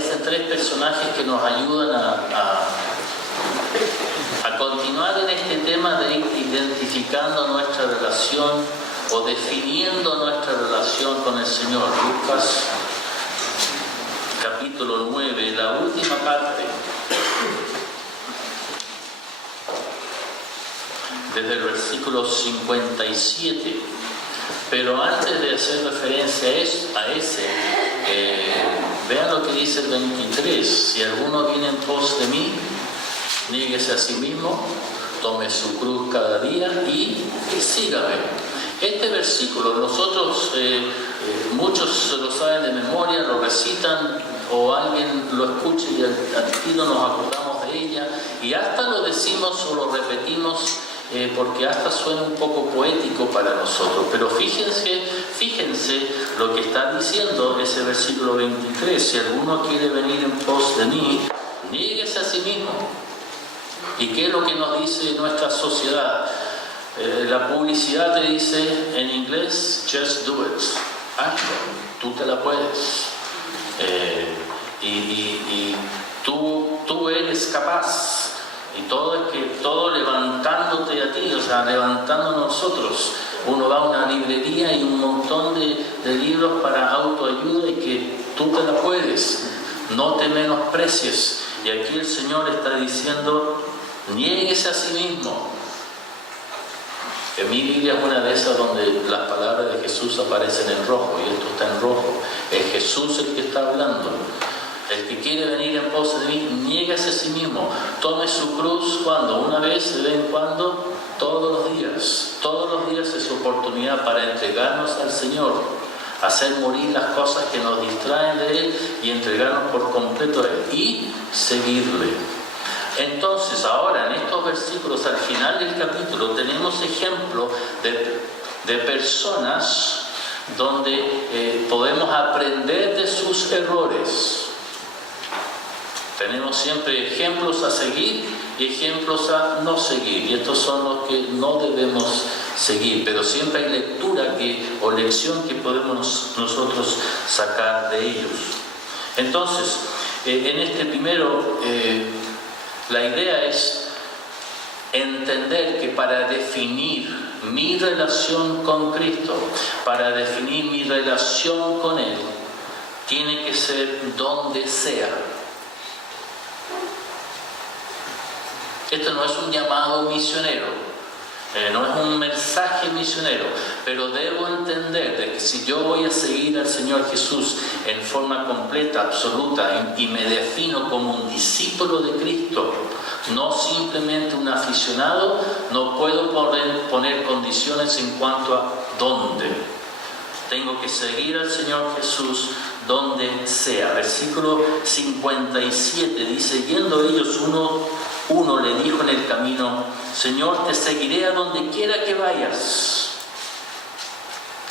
aparecen tres personajes que nos ayudan a continuar en este tema de ir identificando nuestra relación o definiendo nuestra relación con el Señor. Lucas capítulo 9, la última parte, desde el versículo 57. Pero antes de hacer referencia a ese, vean lo que dice el 23. Si alguno viene en pos de mí, niéguese a sí mismo, tome su cruz cada día y sígame. Este versículo nosotros, muchos lo saben de memoria, lo recitan o alguien lo escucha y al tiro nos acordamos de ella y hasta lo decimos o lo repetimos porque hasta suena un poco poético para nosotros. Pero fíjense lo que está diciendo ese versículo 23. Si alguno quiere venir en pos de mí, niéguese a sí mismo. ¿Y qué es lo que nos dice nuestra sociedad? La publicidad te dice en inglés, just do it, hazlo, tú te la puedes, y tú eres capaz, y todo levantándote a ti, o sea, levantando a nosotros. Uno va a una librería y un montón de libros para autoayuda y que tú te la puedes, no te menosprecies. Y aquí el Señor está diciendo, niéguese a sí mismo. En mi Biblia es una de esas donde las palabras de Jesús aparecen en rojo, y esto está en rojo. Es Jesús el que está hablando. El que quiere venir en pos de mí, niéguese a sí mismo. Tome su cruz, ¿cuándo? Una vez, de vez en cuando, todos los días. Todos los días es oportunidad para entregarnos al Señor, hacer morir las cosas que nos distraen de Él y entregarnos por completo a Él y seguirle. Entonces, ahora en estos versículos, al final del capítulo, tenemos ejemplos de personas donde podemos aprender de sus errores. Tenemos siempre ejemplos a seguir y ejemplos a no seguir. Y estos son los que no debemos seguir. Pero siempre hay lectura o lección que podemos nosotros sacar de ellos. Entonces, en este primero, la idea es entender que para definir mi relación con Cristo, para definir mi relación con Él, tiene que ser donde sea. Esto no es un llamado misionero, no es un mensaje misionero, pero debo entender de que si yo voy a seguir al Señor Jesús en forma completa, absoluta, y me defino como un discípulo de Cristo, no simplemente un aficionado, no puedo poner condiciones en cuanto a dónde. Tengo que seguir al Señor Jesús donde sea. Versículo 57 dice, yendo ellos uno le dijo en el camino, Señor, te seguiré a donde quiera que vayas.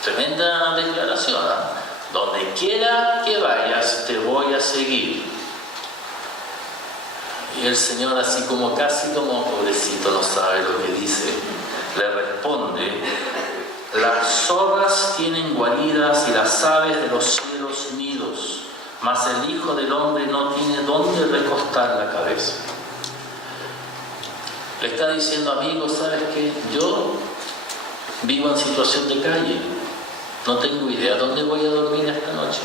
Tremenda declaración, ¿eh? Donde quiera que vayas, te voy a seguir. Y el Señor, así como casi como pobrecito, no sabe lo que dice, le responde, las zorras tienen guaridas y las aves de los cielos nidos, mas el Hijo del Hombre no tiene dónde recostar la cabeza. Le está diciendo, amigo, ¿sabes qué? Yo vivo en situación de calle, no tengo idea dónde voy a dormir esta noche.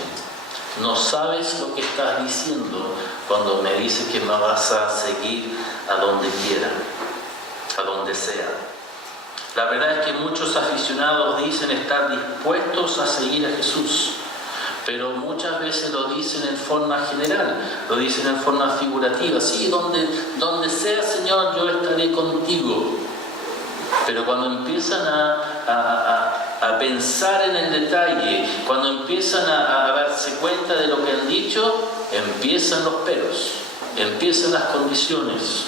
No sabes lo que estás diciendo cuando me dices que me vas a seguir a donde quiera, a donde sea. La verdad es que muchos aficionados dicen estar dispuestos a seguir a Jesús, pero muchas veces lo dicen en forma general, lo dicen en forma figurativa. Sí, donde sea, Señor, yo estaré contigo. Pero cuando empiezan a pensar en el detalle, cuando empiezan a darse cuenta de lo que han dicho, empiezan los peros, empiezan las condiciones.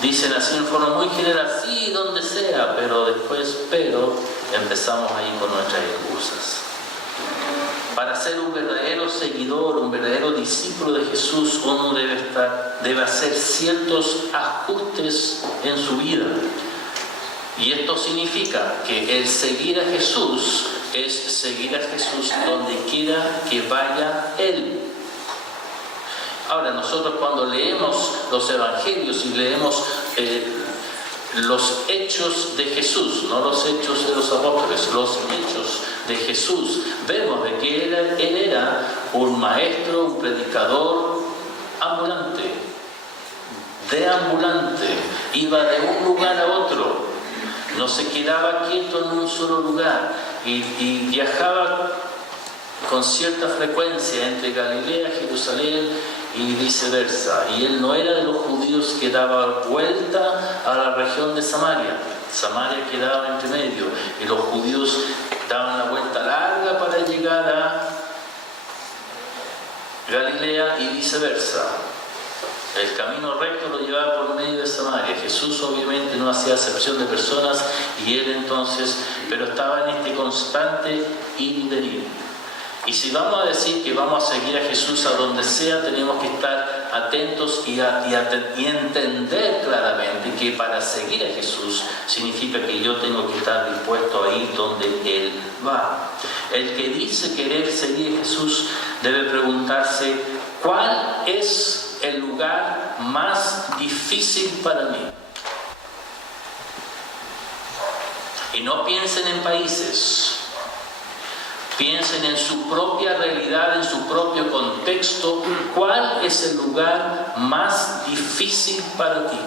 Dicen así en forma muy general, sí, donde sea, pero después, empezamos ahí con nuestras excusas. Para ser un verdadero seguidor, un verdadero discípulo de Jesús, uno debe hacer ciertos ajustes en su vida. Y esto significa que el seguir a Jesús es seguir a Jesús donde quiera que vaya Él. Ahora, nosotros cuando leemos los evangelios y leemos los hechos de Jesús, no los hechos de los apóstoles, los hechos de Jesús, vemos de que él era un maestro, un predicador ambulante, deambulante, iba de un lugar a otro, no se quedaba quieto en un solo lugar y viajaba con cierta frecuencia entre Galilea, Jerusalén y viceversa. Y él no era de los judíos que daba vuelta a la región de Samaria. Samaria quedaba entre medio y los judíos daban la vuelta larga para llegar a Galilea y viceversa. El camino recto lo llevaba por medio de Samaria. Jesús obviamente no hacía acepción de personas y él entonces, pero estaba en este constante ir y venir. Y si vamos a decir que vamos a seguir a Jesús a donde sea, tenemos que estar atentos y entender claramente que para seguir a Jesús significa que yo tengo que estar dispuesto a ir donde Él va. El que dice querer seguir a Jesús debe preguntarse, ¿cuál es el lugar más difícil para mí? Y no piensen en países. Piensen en su propia realidad, en su propio contexto. ¿Cuál es el lugar más difícil para ti?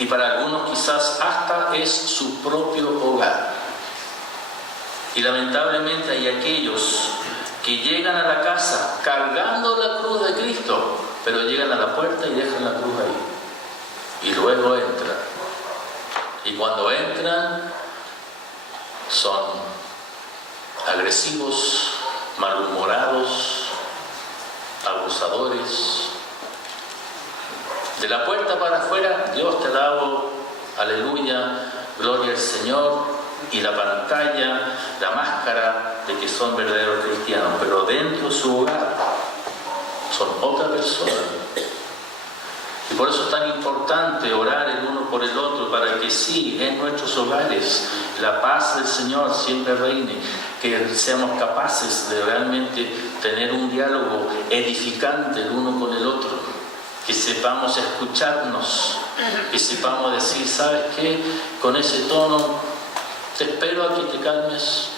Y para algunos quizás hasta es su propio hogar. Y lamentablemente hay aquellos que llegan a la casa cargando la cruz de Cristo, pero llegan a la puerta y dejan la cruz ahí. Y luego entran. Y cuando entran, son agresivos, malhumorados, abusadores. De la puerta para afuera, Dios te alabo, aleluya, gloria al Señor, y la pantalla, la máscara de que son verdaderos cristianos, pero dentro de su hogar son otra persona. Y por eso es tan importante orar el uno por el otro, para que sí, en nuestros hogares, la paz del Señor siempre reine, que seamos capaces de realmente tener un diálogo edificante el uno con el otro, que sepamos escucharnos, que sepamos decir, ¿sabes qué? Con ese tono, te espero a que te calmes,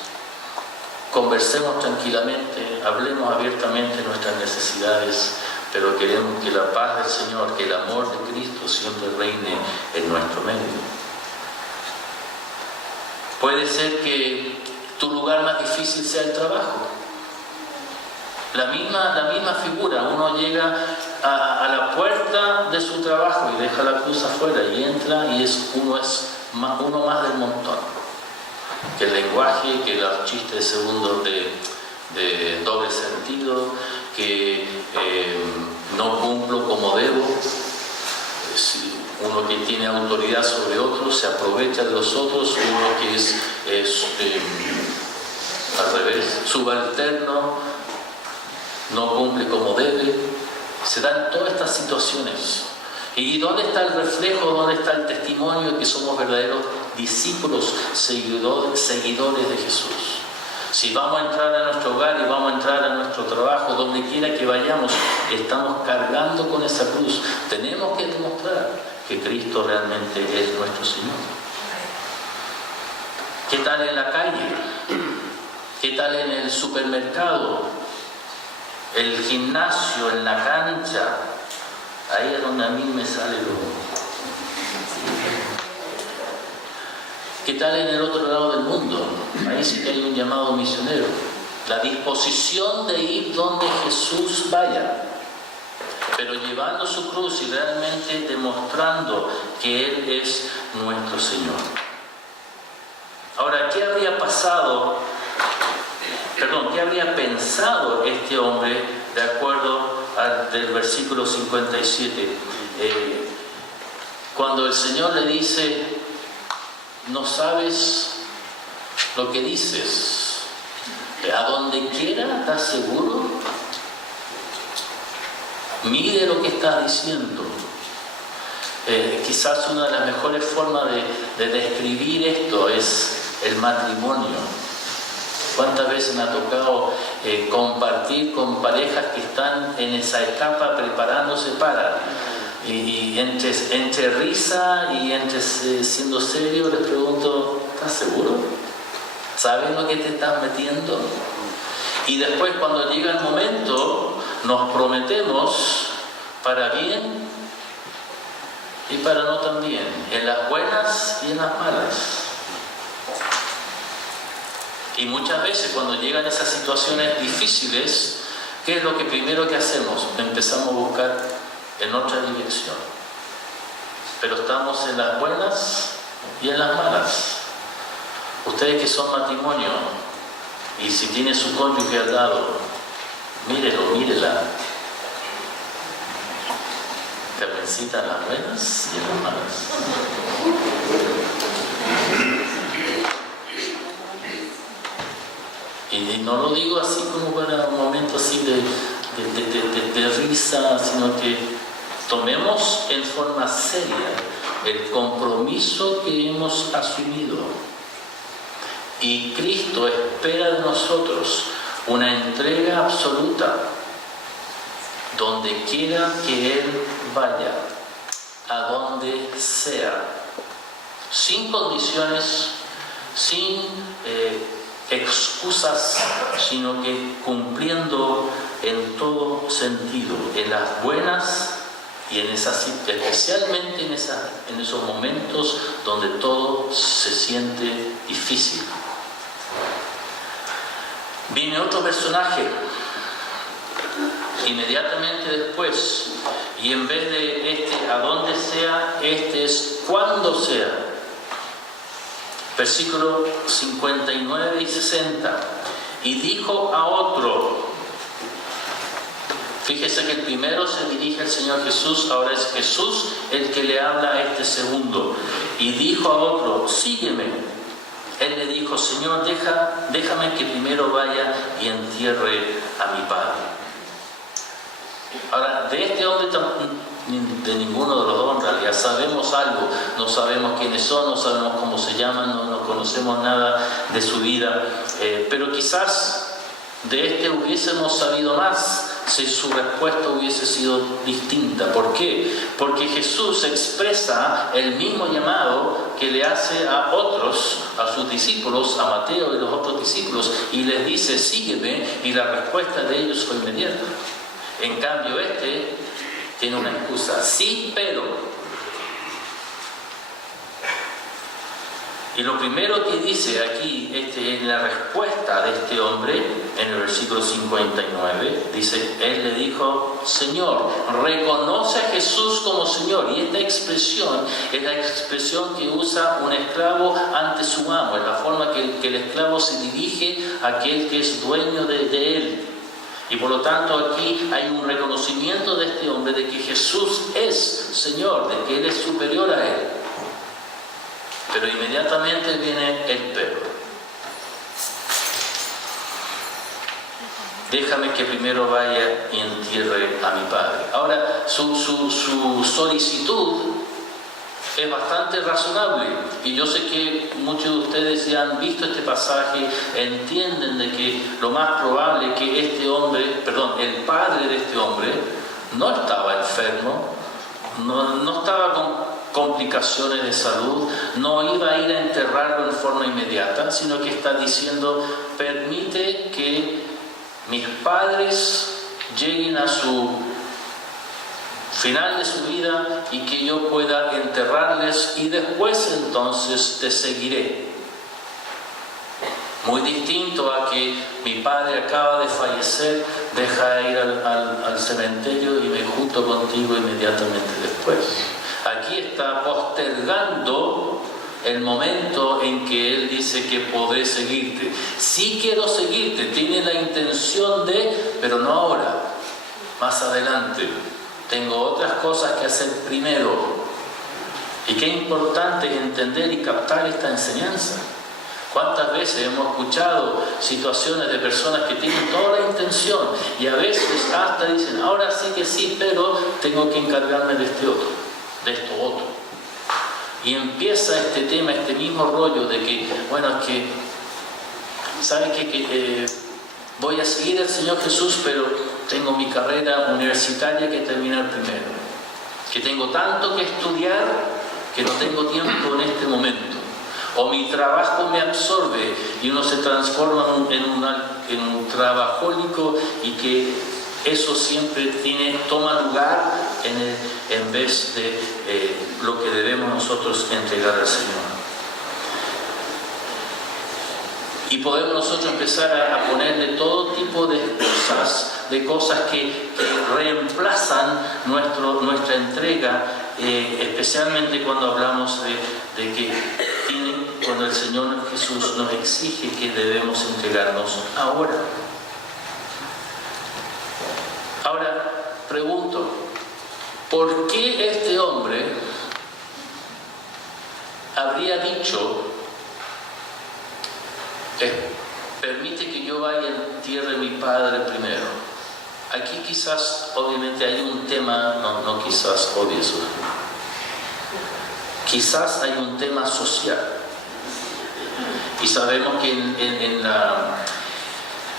conversemos tranquilamente, hablemos abiertamente de nuestras necesidades, pero queremos que la paz del Señor, que el amor de Cristo siempre reine en nuestro medio. Puede ser que tu lugar más difícil sea el trabajo. La misma figura, uno llega a la puerta de su trabajo y deja la cruz afuera y entra y uno más del montón. Que el lenguaje, que los chistes segundos de doble sentido, que no cumplo como debo. Uno que tiene autoridad sobre otros se aprovecha de los otros, uno que es al revés, subalterno, no cumple como debe. Se dan todas estas situaciones. ¿Y dónde está el reflejo, dónde está el testimonio de que somos verdaderos discípulos, seguidores de Jesús? Si vamos a entrar a nuestro hogar y vamos a entrar a nuestro trabajo, donde quiera que vayamos, estamos cargando con esa cruz. Tenemos que demostrar que Cristo realmente es nuestro Señor. ¿Qué tal en la calle? ¿Qué tal en el supermercado? El gimnasio, en la cancha. Ahí es donde a mí me sale lo... ¿Qué tal en el otro lado del mundo? Ahí sí que hay un llamado misionero. La disposición de ir donde Jesús vaya, pero llevando su cruz y realmente demostrando que Él es nuestro Señor. Ahora, ¿qué habría pensado este hombre de acuerdo del versículo 57? Cuando el Señor le dice, no sabes lo que dices, a donde quiera, ¿estás seguro? Mire lo que estás diciendo. Quizás una de las mejores formas de describir esto es el matrimonio. ¿Cuántas veces me ha tocado compartir compartir con parejas que están en esa etapa preparándose para. Y entre risa y entre siendo serio, les pregunto, ¿estás seguro? ¿Sabes lo que te estás metiendo? Y después, cuando llega el momento, nos prometemos para bien y para no tan bien, en las buenas y en las malas. Y muchas veces cuando llegan esas situaciones difíciles, ¿qué es lo que primero que hacemos? Empezamos a buscar en otra dirección. Pero estamos en las buenas y en las malas. Ustedes que son matrimonio, y si tiene su cónyuge al lado, mírelo, mírela. Carmencita en las buenas y en las malas. Y no lo digo así como para un momento así de risa, sino que tomemos en forma seria el compromiso que hemos asumido. Y Cristo espera de nosotros una entrega absoluta, donde quiera que Él vaya, a donde sea, sin condiciones, sin excusas, sino que cumpliendo en todo sentido, en las buenas y especialmente en esos momentos donde todo se siente difícil. Viene otro personaje inmediatamente después, y en vez de a donde sea, es cuando sea. Versículos 59 y 60. Y dijo a otro, fíjese que el primero se dirige al Señor Jesús, ahora es Jesús el que le habla a este segundo. Y dijo a otro, sígueme. Él le dijo, Señor, déjame que primero vaya y entierre a mi padre. Ahora, de este hombre de ninguno de los dos en realidad sabemos algo, no sabemos quiénes son, no sabemos cómo se llaman, no conocemos nada de su vida, pero quizás de este hubiésemos sabido más si su respuesta hubiese sido distinta. ¿Por qué? Porque Jesús expresa el mismo llamado que le hace a otros, a sus discípulos, a Mateo y los otros discípulos, y les dice, sígueme, y la respuesta de ellos fue inmediata. En cambio, este tiene una excusa, sí, pero. Y lo primero que dice aquí, en la respuesta de este hombre, en el versículo 59, dice, él le dijo, Señor, reconoce a Jesús como Señor. Y esta expresión es la expresión que usa un esclavo ante su amo, es la forma que el esclavo se dirige a aquel que es dueño de él. Y por lo tanto aquí hay un reconocimiento de este hombre de que Jesús es Señor, de que Él es superior a Él. Pero inmediatamente viene el pero. Déjame que primero vaya y entierre a mi padre. Ahora, su solicitud es bastante razonable, y yo sé que muchos de ustedes ya han visto este pasaje, entienden de que lo más probable es que el padre de este hombre no estaba enfermo, no estaba con complicaciones de salud, no iba a ir a enterrarlo en forma inmediata, sino que está diciendo, permite que mis padres lleguen a su final de su vida y que yo pueda enterrarles, y después entonces te seguiré. Muy distinto a que mi padre acaba de fallecer, deja ir al cementerio y me junto contigo inmediatamente después. Aquí está postergando el momento en que él dice que podré seguirte. Sí quiero seguirte, tiene la intención de, pero no ahora, más adelante. Tengo otras cosas que hacer primero. Y qué importante es entender y captar esta enseñanza. ¿Cuántas veces hemos escuchado situaciones de personas que tienen toda la intención y a veces hasta dicen, ahora sí que sí, pero tengo que encargarme de esto otro? Y empieza este tema, este mismo rollo de que, bueno, es que, ¿sabe qué? voy a seguir al Señor Jesús, pero tengo mi carrera universitaria que terminar primero, que tengo tanto que estudiar que no tengo tiempo en este momento, o mi trabajo me absorbe y uno se transforma en un trabajólico, y que eso siempre toma lugar en vez de lo que debemos nosotros entregar al Señor. Y podemos nosotros empezar a ponerle todo tipo de cosas que reemplazan nuestra entrega, especialmente cuando hablamos de que cuando el Señor Jesús nos exige que debemos entregarnos ahora. Ahora, pregunto, ¿por qué este hombre habría dicho: permite que yo vaya y entierre a mi padre primero? Aquí quizás, obviamente, hay un tema, no quizás, obvio eso. Quizás hay un tema social. Y sabemos que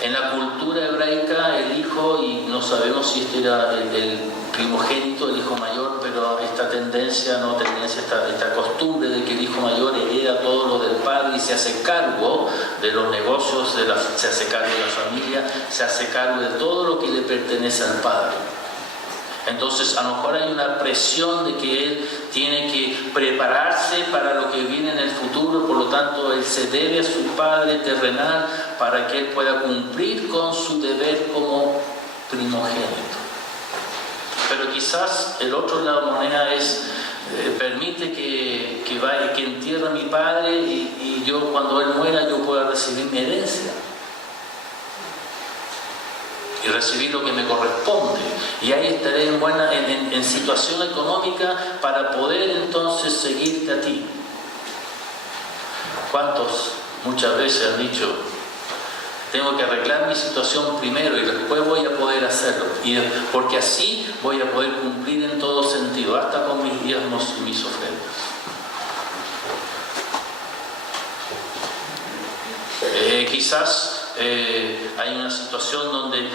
en la cultura hebraica el hijo, y no sabemos si este era el primogénito, el hijo mayor, pero esta costumbre de que el hijo mayor hereda todo lo del padre y se hace cargo de los negocios, se hace cargo de la familia, se hace cargo de todo lo que le pertenece al padre. Entonces, a lo mejor hay una presión de que él tiene que prepararse para lo que viene en el futuro, por lo tanto, él se debe a su padre terrenal para que él pueda cumplir con su deber como primogénito. Pero quizás el otro lado de la moneda es: permite que vaya, que entierre a mi padre y yo, cuando él muera, yo pueda recibir mi herencia y recibir lo que me corresponde, y ahí estaré en situación económica para poder entonces seguirte a ti. ¿Cuántos muchas veces han dicho: tengo que arreglar mi situación primero y después voy a poder hacerlo, porque así voy a poder cumplir en todo sentido, hasta con mis diezmos y mis ofrendas? Quizás hay una situación donde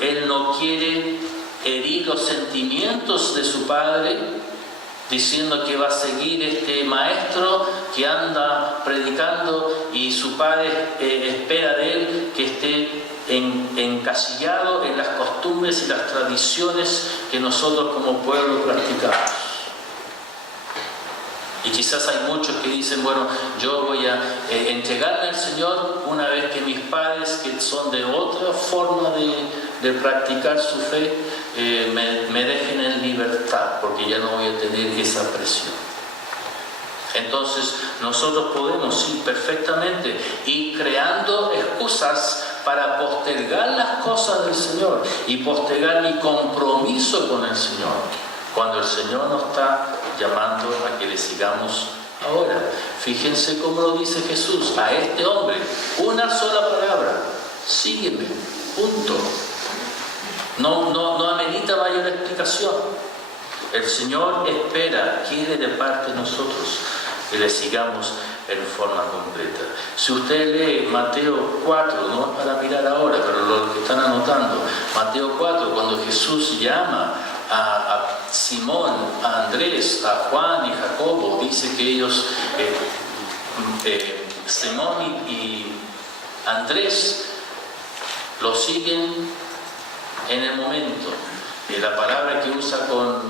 él no quiere herir los sentimientos de su padre, diciendo que va a seguir este maestro que anda predicando, y su padre espera de él que esté encasillado en las costumbres y las tradiciones que nosotros como pueblo practicamos. Y quizás hay muchos que dicen: bueno, yo voy a entregarme al Señor una vez que mis padres, que son de otra forma de practicar su fe, me dejen en libertad, porque ya no voy a tener esa presión. Entonces, nosotros podemos perfectamente ir creando excusas para postergar las cosas del Señor y postergar mi compromiso con el Señor, cuando el Señor nos está llamando a que le sigamos ahora. Fíjense cómo lo dice Jesús a este hombre: una sola palabra, sígueme, punto. No amerita mayor explicación. El Señor quiere de parte de nosotros que le sigamos en forma completa. Si usted lee Mateo 4, no es para mirar ahora, pero los que están anotando, Mateo 4, cuando Jesús llama a Simón, a Andrés, a Juan y Jacobo, dice que ellos, Simón y Andrés, lo siguen en el momento. La palabra que usa con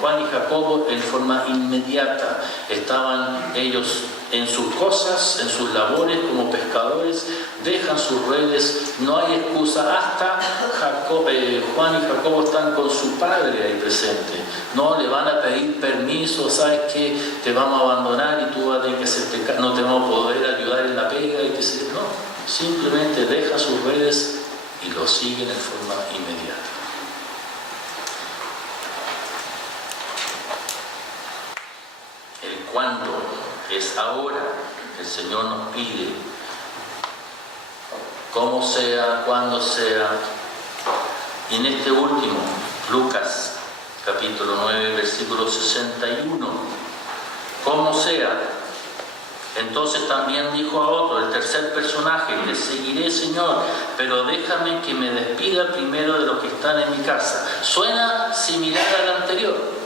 Juan y Jacobo, en forma inmediata. Estaban ellos en sus cosas, en sus labores como pescadores, dejan sus redes, no hay excusa. Hasta Juan y Jacobo están con su padre ahí presente. No le van a pedir permiso: ¿sabes qué? Te vamos a abandonar y tú vas a tener que hacerte cargo, no te vamos a poder ayudar en la pega. No, simplemente deja sus redes y lo siguen en forma inmediata. ¿Cuándo? Es ahora. El Señor nos pide, como sea, cuando sea. Y en este último, Lucas capítulo 9, versículo 61, como sea, Entonces también dijo a otro, el tercer personaje: te seguiré, Señor, pero déjame que me despida primero de los que están en mi casa. Suena similar al anterior.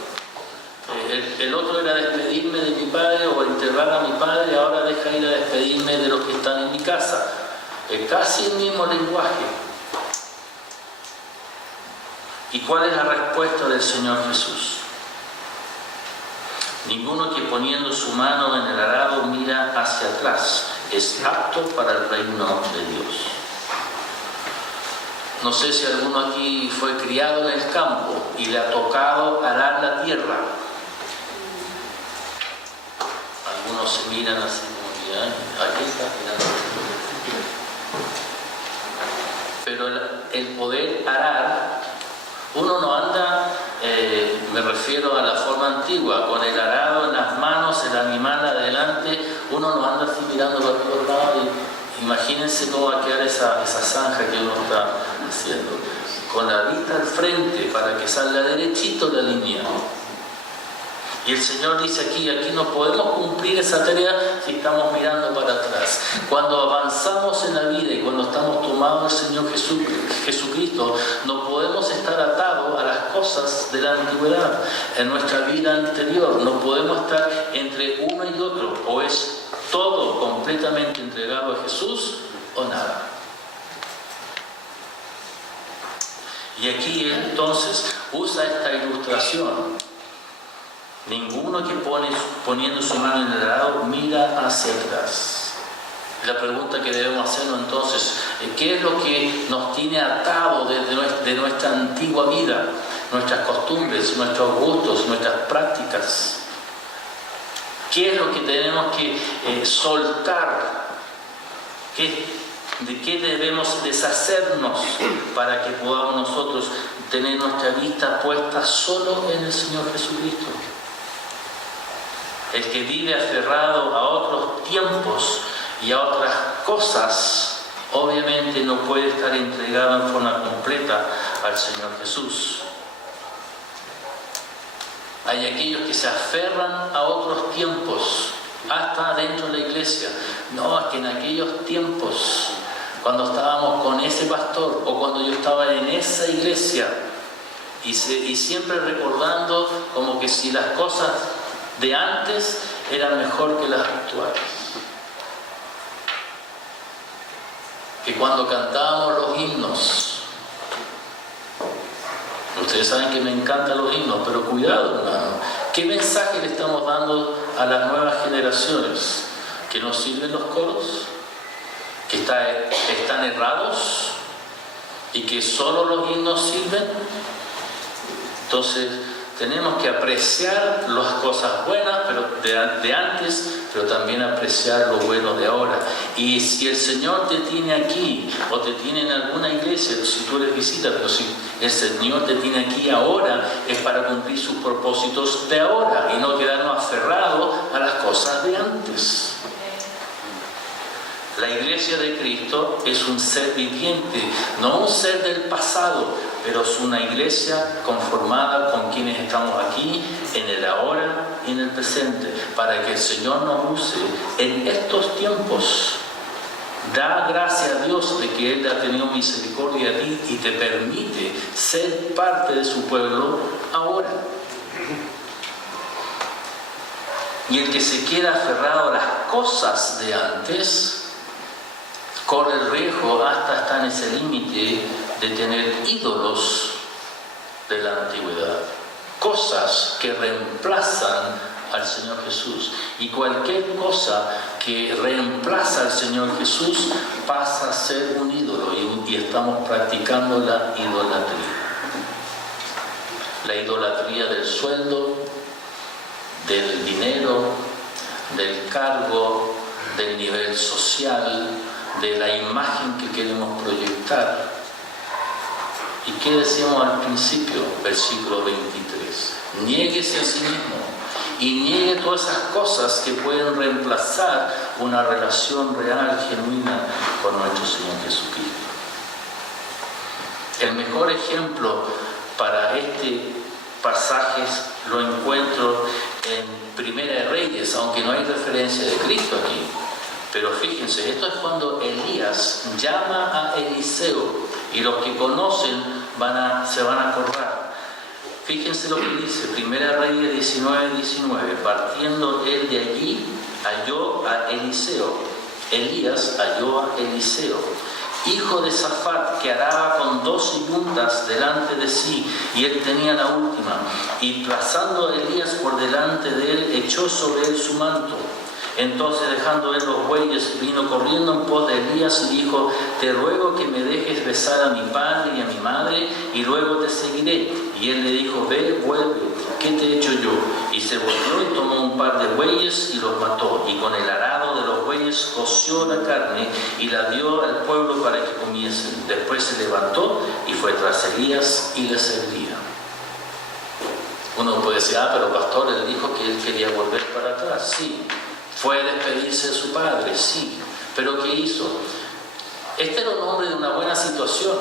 El otro era despedirme de mi padre o enterrar a mi padre, ahora deja ir a despedirme de los que están en mi casa. Casi el mismo lenguaje. ¿Y cuál es la respuesta del Señor Jesús? Ninguno que poniendo su mano en el arado mira hacia atrás es apto para el reino de Dios. No sé si alguno aquí fue criado en el campo y le ha tocado arar la tierra. Algunos se miran así como que, aquí está mirando. Pero el poder arar, uno no anda, me refiero a la forma antigua, con el arado en las manos, el animal adelante, uno no anda así mirando para todos lados. Imagínense cómo va a quedar esa zanja que uno está haciendo, con la vista al frente para que salga derechito la línea. Y el Señor dice aquí no podemos cumplir esa tarea si estamos mirando para atrás. Cuando avanzamos en la vida y cuando estamos tomados del Señor Jesucristo, no podemos estar atados a las cosas de la antigüedad. En nuestra vida anterior no podemos estar entre uno y otro. O es todo completamente entregado a Jesús o nada. Y aquí entonces usa esta ilustración. Ninguno que poniendo su mano en el arado mira hacia atrás. La pregunta que debemos hacernos entonces, ¿qué es lo que nos tiene atado de nuestra antigua vida? Nuestras costumbres, nuestros gustos, nuestras prácticas. ¿Qué es lo que tenemos que soltar? ¿De qué debemos deshacernos para que podamos nosotros tener nuestra vista puesta solo en el Señor Jesucristo? El que vive aferrado a otros tiempos y a otras cosas, obviamente no puede estar entregado en forma completa al Señor Jesús. Hay aquellos que se aferran a otros tiempos, hasta dentro de la iglesia. No, es que en aquellos tiempos, cuando estábamos con ese pastor o cuando yo estaba en esa iglesia, y siempre recordando como que si las cosas de antes eran mejor que las actuales. Que cuando cantábamos los himnos, ustedes saben que me encantan los himnos, pero cuidado, hermano, ¿qué mensaje le estamos dando a las nuevas generaciones? ¿Que no sirven los coros? ¿Que están errados? ¿Y que solo los himnos sirven? Entonces, tenemos que apreciar las cosas buenas de antes, pero también apreciar lo bueno de ahora. Y si el Señor te tiene aquí, o te tiene en alguna iglesia, si tú eres visita, pero si el Señor te tiene aquí ahora, es para cumplir sus propósitos de ahora y no quedarnos aferrados a las cosas de antes. La iglesia de Cristo es un ser viviente, no un ser del pasado, pero es una iglesia conformada con quienes estamos aquí, en el ahora y en el presente, para que el Señor nos use en estos tiempos. Da gracias a Dios de que Él ha tenido misericordia de ti y te permite ser parte de su pueblo ahora. Y el que se queda aferrado a las cosas de antes, corre el riesgo hasta estar en ese límite de tener ídolos de la antigüedad, cosas que reemplazan al Señor Jesús. Y cualquier cosa que reemplaza al Señor Jesús pasa a ser un ídolo y estamos practicando la idolatría. La idolatría del sueldo, del dinero, del cargo, del nivel social, de la imagen que queremos proyectar. ¿Y qué decíamos al principio? Versículo 23. Niéguese a sí mismo y niegue todas esas cosas que pueden reemplazar una relación real, genuina con nuestro Señor Jesucristo. El mejor ejemplo para este pasajes lo encuentro en Primera de Reyes, aunque no hay referencia de Cristo aquí. Pero fíjense, esto es cuando Elías llama a Eliseo, y los que conocen se van a acordar. Fíjense lo que dice, Primera de Reyes 19:19, partiendo él de allí, halló a Eliseo. Elías halló a Eliseo, hijo de Safat, que araba con 12 yuntas delante de sí, y él tenía la última. Y pasando a Elías por delante de él, echó sobre él su manto. Entonces, dejando él los bueyes, vino corriendo en pos de Elías y dijo: te ruego que me dejes besar a mi padre y a mi madre, y luego te seguiré. Y él le dijo: ve, vuelve, ¿qué te he hecho yo? Y se volvió y tomó un par de bueyes y los mató, y con el arado de los bueyes coció la carne y la dio al pueblo para que comiesen. Después se levantó y fue tras Elías y le servía. Uno puede decir: pero pastor, él dijo que él quería volver para atrás. Sí. Fue a despedirse de su padre, sí. Pero ¿qué hizo? Este era un hombre de una buena situación.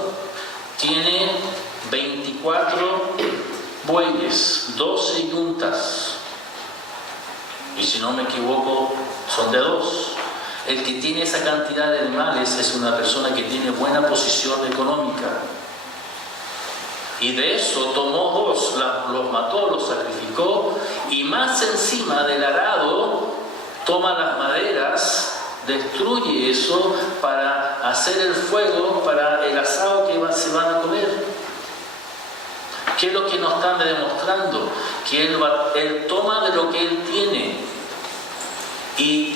Tiene 24 bueyes, 12 yuntas. Y si no me equivoco, son de 2. El que tiene esa cantidad de animales es una persona que tiene buena posición económica. Y de eso tomó 2, los mató, los sacrificó, y más encima del arado toma las maderas, destruye eso para hacer el fuego para el asado que se van a comer. ¿Qué es lo que nos están demostrando? Que él toma de lo que él tiene y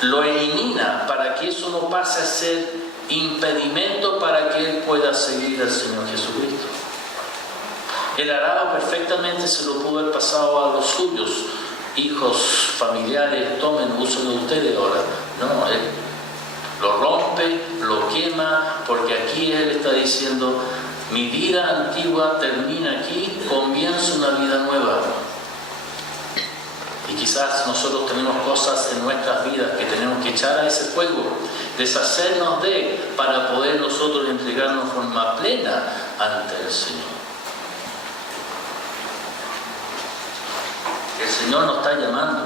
lo elimina para que eso no pase a ser impedimento para que él pueda seguir al Señor Jesucristo. El arado perfectamente se lo pudo haber pasado a los suyos. Hijos, familiares, tomen, úsenlo ustedes ahora. No, él lo rompe, lo quema, porque aquí él está diciendo: mi vida antigua termina aquí, comienza una vida nueva. Y quizás nosotros tenemos cosas en nuestras vidas que tenemos que echar a ese fuego, deshacernos para poder nosotros entregarnos de forma plena ante el Señor. El Señor nos está llamando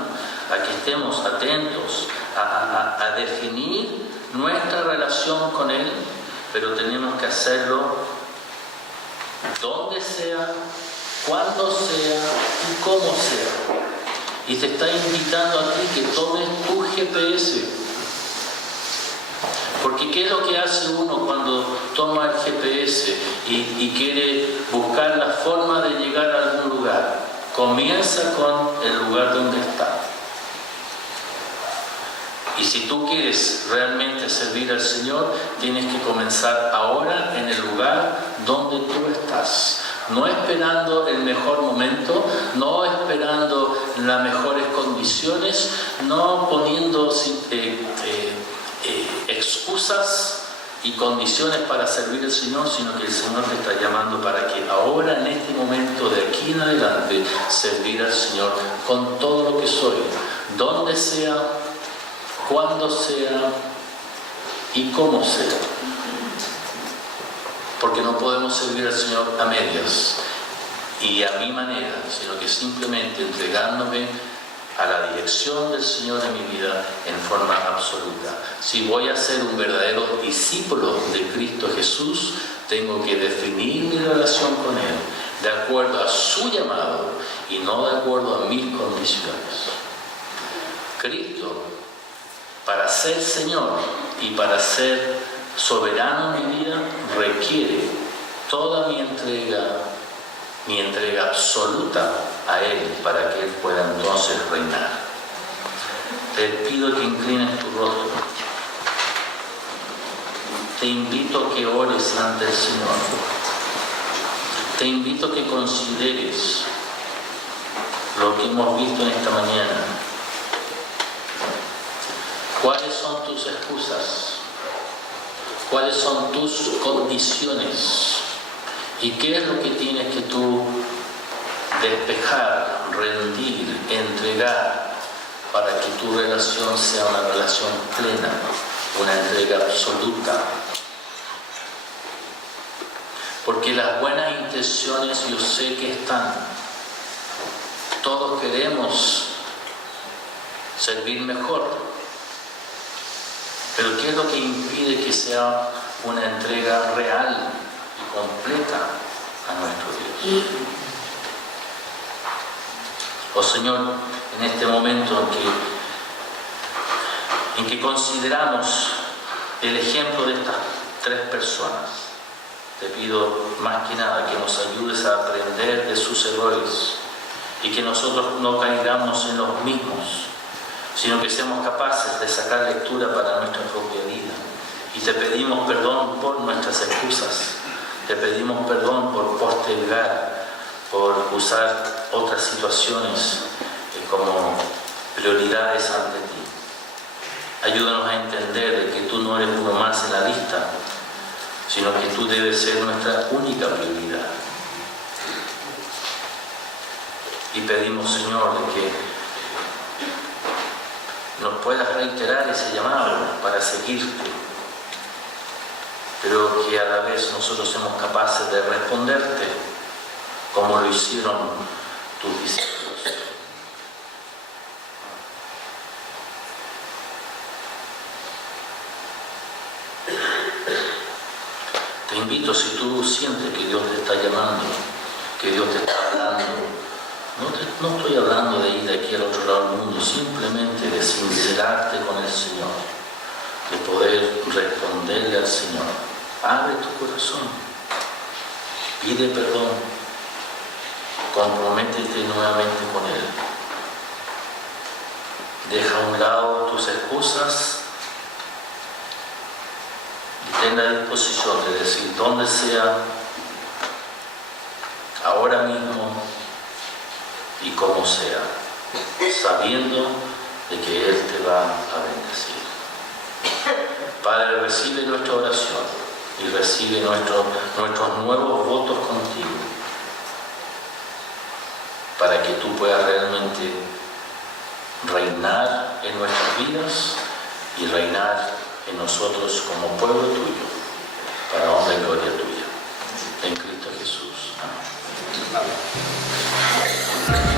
a que estemos atentos a definir nuestra relación con Él, pero tenemos que hacerlo donde sea, cuando sea y cómo sea. Y te está invitando a ti que tomes tu GPS. Porque ¿qué es lo que hace uno cuando toma el GPS y quiere buscar la forma de llegar a algún lugar? Comienza con el lugar donde está. Y si tú quieres realmente servir al Señor, tienes que comenzar ahora en el lugar donde tú estás. No esperando el mejor momento, no esperando las mejores condiciones, no poniendo excusas y condiciones para servir al Señor, sino que el Señor te está llamando para que ahora, en este momento, de aquí en adelante, servir al Señor con todo lo que soy, donde sea, cuando sea y cómo sea. Porque no podemos servir al Señor a medias y a mi manera, sino que simplemente entregándome a la dirección del Señor en mi vida en forma absoluta. Si voy a ser un verdadero discípulo de Cristo Jesús, tengo que definir mi relación con Él de acuerdo a su llamado y no de acuerdo a mis condiciones. Cristo, para ser Señor y para ser soberano en mi vida, requiere toda mi entrega absoluta a Él, para que Él pueda entonces reinar. Te pido que inclines tu rostro. Te invito a que ores ante el Señor. Te invito a que consideres lo que hemos visto en esta mañana. ¿Cuáles son tus excusas? ¿Cuáles son tus condiciones? ¿Y qué es lo que tienes que tú despejar, rendir, entregar para que tu relación sea una relación plena, una entrega absoluta? porque las buenas intenciones yo sé que están. Todos queremos servir mejor, pero ¿qué es lo que impide que sea una entrega real y completa a nuestro Dios? Oh Señor, en este momento en que consideramos el ejemplo de estas tres personas, te pido más que nada que nos ayudes a aprender de sus errores y que nosotros no caigamos en los mismos, sino que seamos capaces de sacar lectura para nuestra propia vida. Y te pedimos perdón por nuestras excusas, te pedimos perdón por postergar, por usar otras situaciones como prioridades ante ti. Ayúdanos a entender de que tú no eres uno más en la lista, sino que tú debes ser nuestra única prioridad. Y pedimos, Señor, de que nos puedas reiterar ese llamado para seguirte, pero que a la vez nosotros seamos capaces de responderte como lo hicieron tus discípulos. Te invito, si tú sientes que Dios te está llamando, que Dios te está hablando, no estoy hablando de ir de aquí al otro lado del mundo, simplemente de sincerarte con el Señor, de poder responderle al Señor. Abre tu corazón, pide perdón, comprométete nuevamente con Él. Deja a un lado tus excusas y ten la disposición de decir donde sea, ahora mismo y como sea, sabiendo de que Él te va a bendecir. Padre, recibe nuestra oración y recibe nuestros nuevos votos contigo, para que tú puedas realmente reinar en nuestras vidas y reinar en nosotros como pueblo tuyo, para honra y gloria tuya. En Cristo Jesús. Amén.